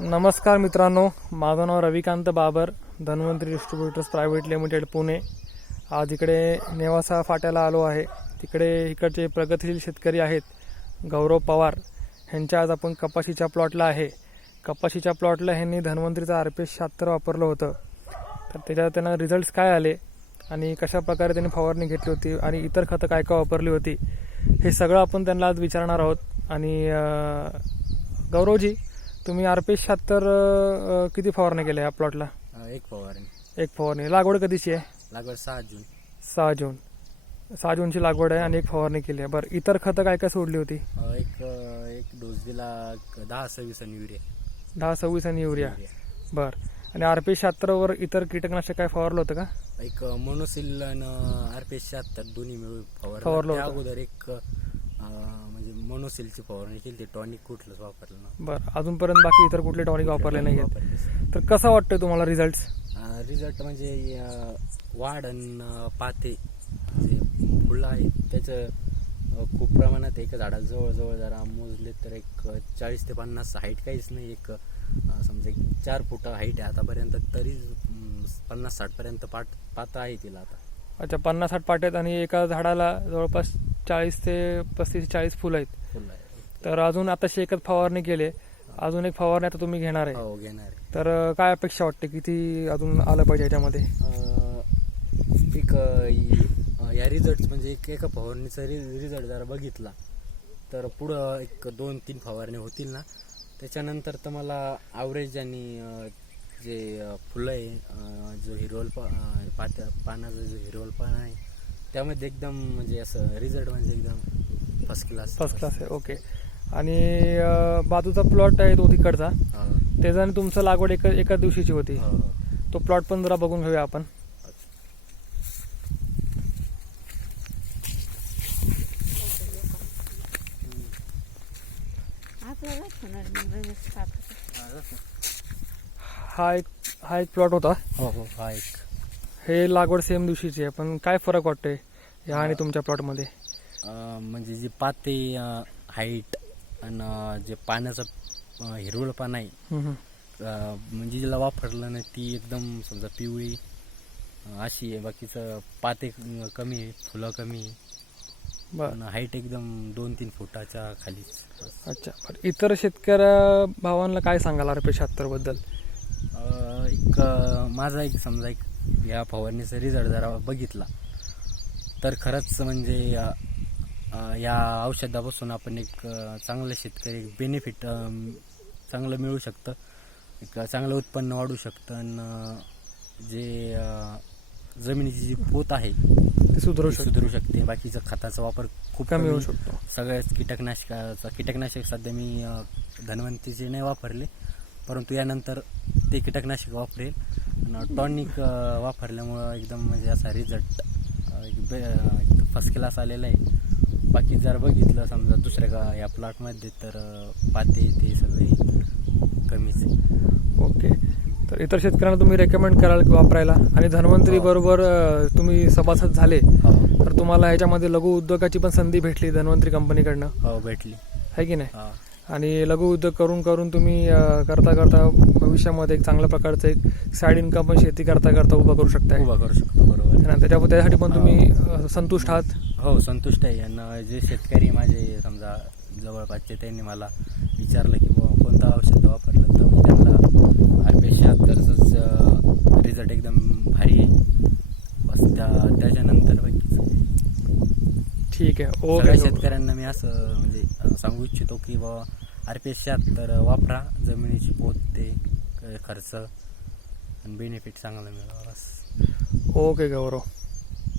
नमस्कार मित्रांनो, माझं नाव Ravikant Babar, Dhanvantari distributors private limited Pune. आज इकडे नेवासा फाट्याला आलो आहे. तिकडे इकडचे प्रगतशील शेतकरी आहेत गौरव पवार. ह्यांच्या आज आपण कपाशीच्या प्लॉटला आहे. कपाशीच्या प्लॉटला ह्यांनी धन्वंतरीचा RPS 76 वापरलं होतं. तर त्याच्यात त्यांना रिझल्ट्स काय आले आणि कशा प्रकारे त्यांनी फवारणी घेतली होती आणि इतर खतं काय काय वापरली होती, हे सगळं आपण त्यांना आज विचारणार आहोत. आणि गौरवजी, तुम्ही RPS 76 किती फवारणी केल्या या प्लॉटला? एक फवारणी. लागवड कधीची आहे? लागवड 6 जून. 6 जूनची लागवड आहे आणि एक फवारणी केली आहे. बरं, इतर खतं काय काय सोडली होती? एक डोस दिला 10-26 आणि युरिया. 10-26 आणि युरिया. बरं, आणि RPS 76 वर इतर कीटकनाशक काय फवारलं होतं का? एक मोनोसिल आणि RPS 76 दोन्ही मिळून फवारलं फवारलं. होतं. अगोदर एक म्हणजे मोनोसिलची फवारणी केली, ते टॉनिक कुठलंच वापरलं ना. बरं, अजूनपर्यंत बाकी इतर कुठले टॉनिक वापरले नाही आहेत. तर कसं वाटतंय तुम्हाला रिझल्ट्स? रिझल्ट म्हणजे वाढ आणि पाते जे फुलं आहेत त्याचं खूप प्रमाणात. एका झाडाला जवळजवळ जरा मोजले तर एक 40 ते 50 हाईट काहीच नाही. एक समजा 4 फूट हाईट आहे आतापर्यंत, तरी 50-60 पर्यंत पाता आहे तिला आता. अच्छा, 50-60 पाट्यात आणि एका झाडाला जवळपास 40 ते 35-40 फुलं आहेत. फुलं आहे. तर अजून आता शेकत फवारणी केली, अजून एक फवारणी आता तुम्ही घेणार आहे. हो, घेणार आहे. तर काय अपेक्षा वाटते, किती अजून आलं पाहिजे याच्यामध्ये? एक या रिझल्ट म्हणजे एका फवारणीचा रिझल्ट जरा बघितला तर पुढं एक 2-3 फवारणी होतील ना. त्याच्यानंतर तर मला ॲव्हरेज आणि जे फुलं आहे, जो पानाचा जो हिरवलपणा आहे त्यामध्ये एकदम म्हणजे असं रिझल्ट म्हणजे एकदम फर्स्ट क्लास आहे. ओके. आणि बाजूचा प्लॉट आहे तो तिकडचा, त्याचा आणि तुमचं लागवड एका दिवशीची होती. तो प्लॉट पण जरा बघून घेऊया आपण. हा एक प्लॉट होता. हो, हा एक. हे लागवड सेम दिवशीची आहे, पण काय फरक वाटतोय ह्या आणि तुमच्या प्लॉटमध्ये? म्हणजे जे पाते हाईट आणि जे पाण्याचा हिरवळपणा आहे, म्हणजे जिला वापरलं ना ती एकदम समजा पिवळी अशी आहे. बाकीचं पाते कमी आहे, फुलं कमी आहे, पण हाईट एकदम 2-3 फुटाच्या खालीच. अच्छा, बरं. इतर शेतकऱ्या भावांना काय सांगाल RPS 76 बद्दल? माझा समजा या फवारणीचा रिझल्ट जरा बघितला तर खरंच म्हणजे या औषधापासून आपण एक चांगलं शेतकरी बेनिफिट चांगलं मिळू शकतं. एक चांगलं उत्पन्न वाढू शकतं आणि जे जमिनीची जी पोत आहे ती सुधरू शकते. बाकीचा खताचा वापर खूप कमी होऊ शकतो. सगळ्याच कीटकनाशक सध्या मी धन्वंतरीचे नाही वापरले, परंतु यानंतर ते कीटकनाशक वापरेल. आणि टॉनिक वापरल्यामुळं एकदम म्हणजे असा रिझल्ट फर्स्ट क्लास आलेला आहे. बाकी जर बघितलं समजा दुसऱ्या या प्लॉटमध्ये तर पाते ते सगळे कमीच आहे. ओके. तर इतर शेतकऱ्यांना तुम्ही रेकमेंड कराल वापरायला? आणि धन्वंतरी बरोबर तुम्ही सभासद झाले तर तुम्हाला ह्याच्यामध्ये लघु उद्योगाची पण संधी भेटली धन्वंतरी कंपनीकडनं? हो, भेटली आहे की नाही? आणि लघु उद्योग करून तुम्ही करता भविष्यामध्ये एक चांगल्या प्रकारचं एक साईड इन्कम पण शेती करता उभा करू शकता. बरोबर. त्यासाठी पण तुम्ही संतुष्ट आहात? हो, संतुष्ट आहे. आणि जे शेतकरी माझे समजा जवळपासचे त्यांनी मला विचारलं की कोणतं औषध वापरलं, तर मी त्यांना RPS 76च रिझल्ट एकदम भारी आहे. बस त्याच्यानंतर ठीक आहे. सगळ्या शेतकऱ्यांना मी असं म्हणजे सांगू इच्छितो की RPS 76 वापरा. जमिनीची पोत ते खर्च आणि बेनिफिट चांगला मिळावा. बस. ओके गौरव.